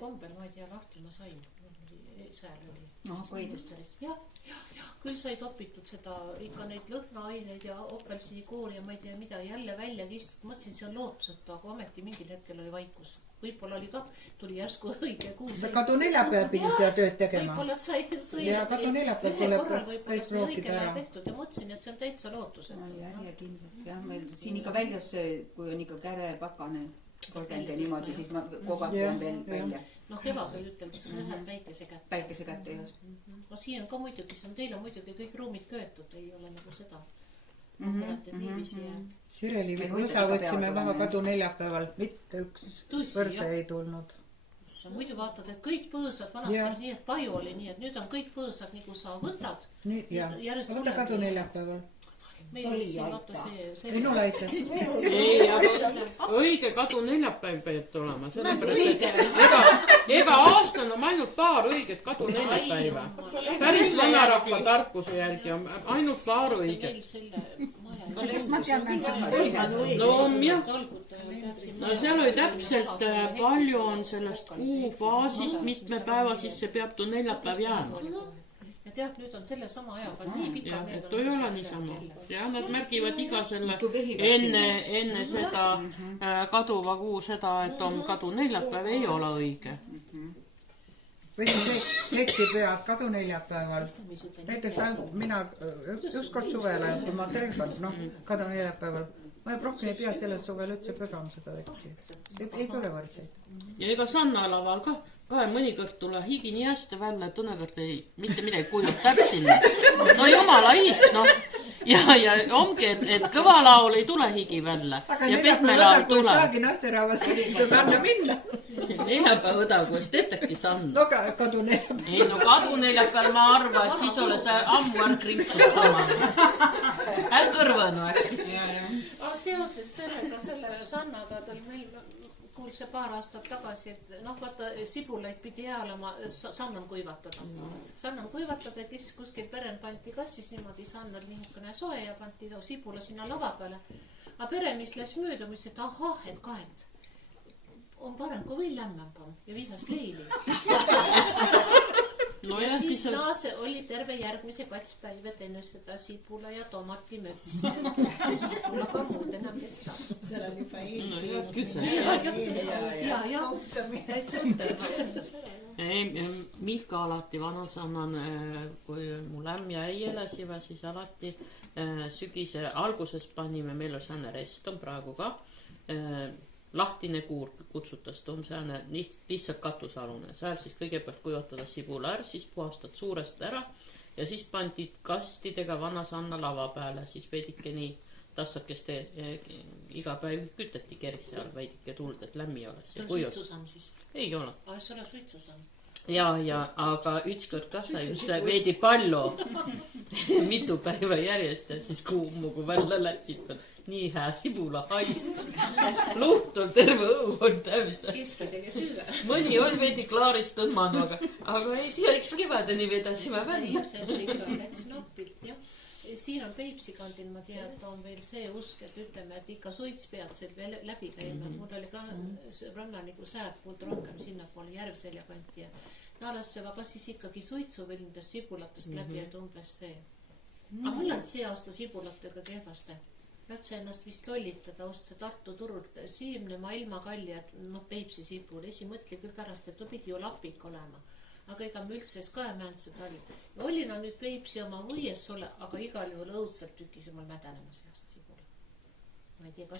kombel, ma ei tea, lahti ma sain. Sääl oli. Põidest. Ja, küll sai topitud seda, ikka neid lõhnaaineid ja opelsikoori ja ma ei tea mida jälle välja kistud. Mõtlesin, see on lootuseta, aga ometi mingil hetkel oli vaikus. Võib-olla oli ka, tuli järsku õige kuu. Kadu neljapäev pidi seda tööd tegema. Võib-olla sai ja Kadu neljapäev tuleb kõik rookida ära. Ja mõtlesin, et see on täitsa lootuseta. Järjekindlalt, jah. Meil siin ikka väljas, kui on ikka käre pakane 30 ja niimoodi, siis ma kogu aeg on veel välja. Noh, kevadel üteldes, kui läheb päikese kätte. Päikese kätte, jah. No siin on ka muidugi, teil on muidugi kõik ruumid köetud, ei ole nagu seda. Sireli osa võtsime maha Kadu neljapäeval, mitte üks võrse ei tulnud. Sa muidu vaatad, et kõik põõsad vanasti oli nii, et paju oli nii, et nüüd on kõik põõsad, nagu sa võtad. Võta Kadu neljapäeval. Meil oli siin vaata see... Minul aitas. Ei, aga õige Kadu neljapäev peab olema. Sellepärast, et ega aastal on ainult paar õiget Kadu neljapäeva. Päris vanarahva tarkuse järgi on ainult paar õiget. No on jah. No seal oli täpselt palju on sellest kuu faasist, mitme päeva siis see peab tu neljapäev jääma. Ja tead, nüüd on selle sama ajaga nii pikad need on. Ei ole niisama. Ja nad märgivad iga selle enne seda kaduva kuu seda, et on Kadu neljapäev, ei ole õige. Või see ketipead Kadu neljapäeval. Näiteks mina ükskord suvela, kui ma tervelt, Kadu neljapäeval. Ma rohkem ei pea sellel suvel üldse pögama seda tekki. Ei tule varseid. Ja ega Sanna laval ka mõnikord tule higi nii hästi välja, et õnnekord ei mitte midagi kujutab sinna. No jumala ihist, noh. Ja ongi, et kõva laul ei tule higi välja. Aga neljapäev õda, kui saagi nasterahvas võiksitud anna minna. Neljapäev õda, kui siis tetekki Sanna. No Kadu neljapäev. Ei, no Kadu neljapäev ma arva, et siis ole see ammu krimpsustama. Kõrvanu äkki. Seoses sellega, selle Sannaga tuli meil kuulse paar aastat tagasi, et vaata sibulaid pidi jäälema Sannan kuivatada. Sannan kuivatada, kes kuskil peren panti kassis niimoodi, Sann oli niisugune soe ja panti sibula sinna lava peale. Aga peremis läks mööda, mõtles, et ahah, et kahet. On parem kui või lämmem ja viisas leili. No ja siis taas oli terve järgmise katspäivad enne seda sibula ja tomati möps. Sibulaga muud enam kes saab. See on juba Miika alati vanas annan, kui mu lämm ja ei elasiva, siis alati sügise alguses panime, meil on sääne rest on praegu ka, lahtine kuur kutsutas tuum sääne lihtsalt katusalune. Sääl siis kõigepealt kuivatada sibula ära, siis puhastad suurest ära ja siis pandid kastidega vanas Anna lava peale, siis veidike nii tassakeste iga päev küteti kerisse all veidike tuld, et lämmi oleks. See on suitsusam siis? Ei ole. See on suitsusam. Ja, aga ükskord ka sai just veidi palju mitu päeva järjest ja siis kuumugu välja lätsid nii hää sibula hais. Luhtul terve õu on täis. Keskadega süüa. Mõni on veidi klaarist tõmmanu, aga ei tea, eks kevadeni vedasime välja. See ikka läts noppilt, jah. Siin on Peipsikandil, ma tean, et on veel see usk, et ütleme, et ikka suits pead seal läbi käima. Mul oli ka ranna nagu säädpuult rohkem sinna poole järvselja kanti ja naalasseva kas siis ikkagi suitsu veel nendest sibulatest läbi, et umbes see. Aga mul on see aasta sibulatega kehvaste. Lätse ennast vist lollitada, ostse Tartu turult siimne maailmakalli ja Peipsi sibul. Mõtli küll pärast, et pidi ju lapik olema. Aga ega me üldse skaemäänsed oli. Ja oli nad nüüd Peipsi oma võies ole, aga igal juhul õudselt tükise mul mädänema see aasta sibula. Ma ei tea, kas